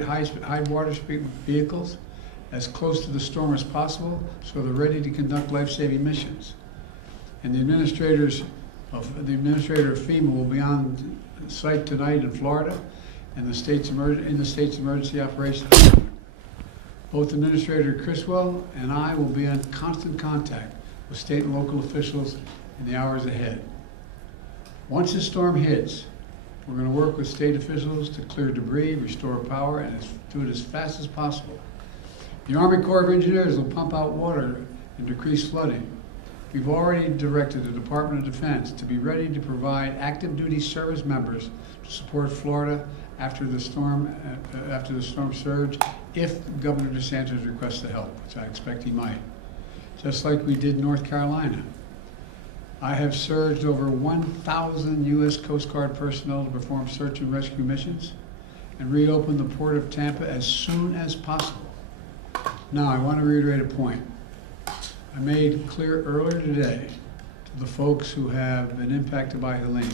high water speed vehicles as close to the storm as possible so they're ready to conduct life-saving missions. And the administrator of FEMA will be on site tonight in Florida and in the state's emergency operations center. Both Administrator Criswell and I will be in constant contact with state and local officials in the hours ahead. Once the storm hits, we're going to work with state officials to clear debris, restore power, and do it as fast as possible. The Army Corps of Engineers will pump out water and decrease flooding. We've already directed the Department of Defense to be ready to provide active duty service members to support Florida after the storm surge if Governor DeSantis requests the help, which I expect he might. Just like we did in North Carolina. I have surged over 1,000 U.S. Coast Guard personnel to perform search and rescue missions and reopen the Port of Tampa as soon as possible. Now, I want to reiterate a point I made clear earlier today to the folks who have been impacted by Helene.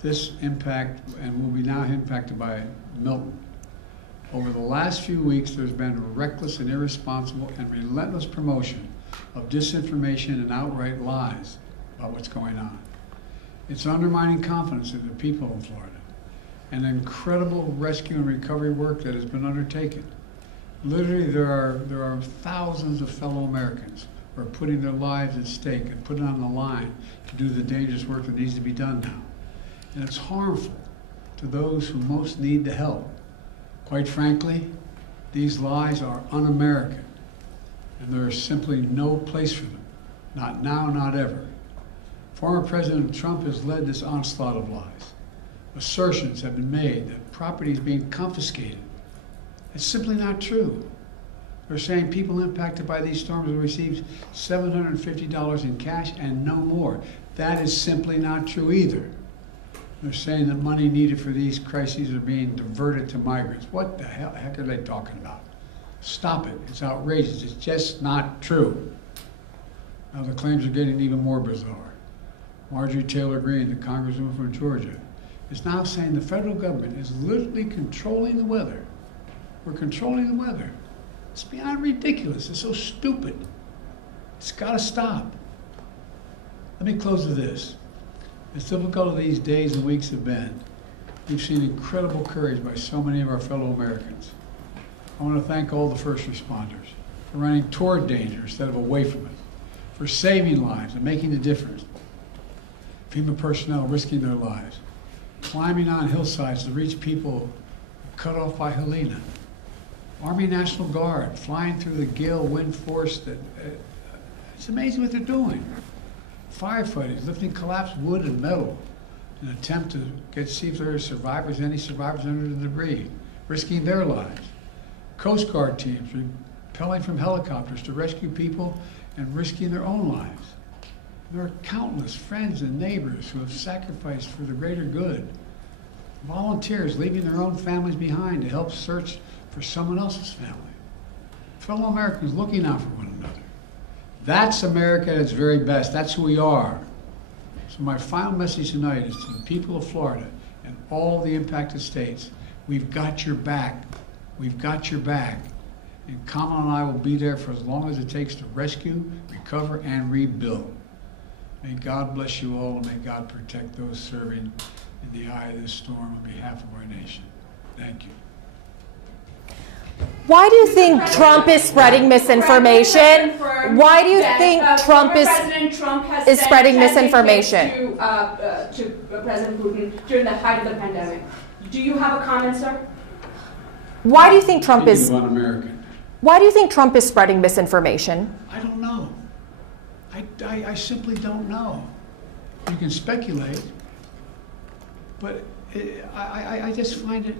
This impact, and will be now impacted by Milton. Over the last few weeks, there's been a reckless and irresponsible and relentless promotion of disinformation and outright lies about what's going on. It's undermining confidence in the people in Florida and incredible rescue and recovery work that has been undertaken. Literally, there are thousands of fellow Americans who are putting their lives at stake and putting on the line to do the dangerous work that needs to be done now. And it's harmful to those who most need the help. Quite frankly, these lies are un-American, and there is simply no place for them. Not now, not ever. Former President Trump has led this onslaught of lies. Assertions have been made that property is being confiscated. It's simply not true. They're saying people impacted by these storms will receive $750 in cash and no more. That is simply not true either. They're saying that money needed for these crises are being diverted to migrants. What the heck are they talking about? Stop it. It's outrageous. It's just not true. Now the claims are getting even more bizarre. Marjorie Taylor Greene, the congresswoman from Georgia, is now saying the federal government is literally controlling the weather. We're controlling the weather. It's beyond ridiculous. It's so stupid. It's got to stop. Let me close with this. As difficult as these days and weeks have been, we've seen incredible courage by so many of our fellow Americans. I want to thank all the first responders for running toward danger instead of away from it, for saving lives and making a difference. FEMA personnel risking their lives, climbing on hillsides to reach people cut off by Helene. Army National Guard flying through the gale wind force it's amazing what they're doing. Firefighters lifting collapsed wood and metal in an attempt to see if there are survivors, any survivors under the debris, risking their lives. Coast Guard teams rappelling from helicopters to rescue people and risking their own lives. There are countless friends and neighbors who have sacrificed for the greater good. Volunteers leaving their own families behind to help search for someone else's family. Fellow Americans looking out for one another. That's America at its very best. That's who we are. So my final message tonight is to the people of Florida and all the impacted states. We've got your back. We've got your back. And Kamala and I will be there for as long as it takes to rescue, recover, and rebuild. May God bless you all, and may God protect those serving in the eye of this storm on behalf of our nation. Thank you. Why do you think Trump is spreading misinformation? Why do you think Trump is spreading misinformation? To President Putin during the height of the pandemic. Do you have a comment, sir? Why do you think Trump is? Un-American. Why do you think Trump is spreading misinformation? I don't know. I simply don't know. You can speculate, but I just find it.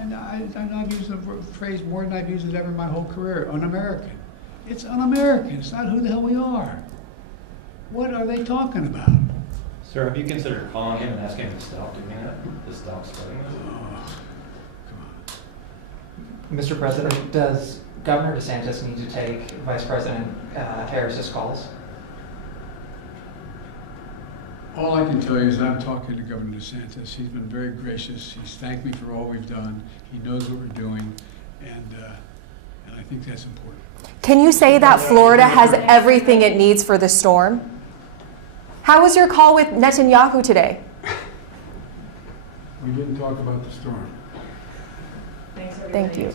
I've used the phrase more than I've used it ever in my whole career. Un-American. It's un-American. It's not who the hell we are. What are they talking about? Sir, have you considered calling him and asking him to stop doing that? To stop spreading this? Oh, come on. Mr. President, does Governor DeSantis need to take Vice President Harris's calls? All I can tell you is I'm talking to Governor DeSantis. He's been very gracious. He's thanked me for all we've done. He knows what we're doing, and I think that's important. Can you say that Florida has everything it needs for the storm? How was your call with Netanyahu today? We didn't talk about the storm. Thank you.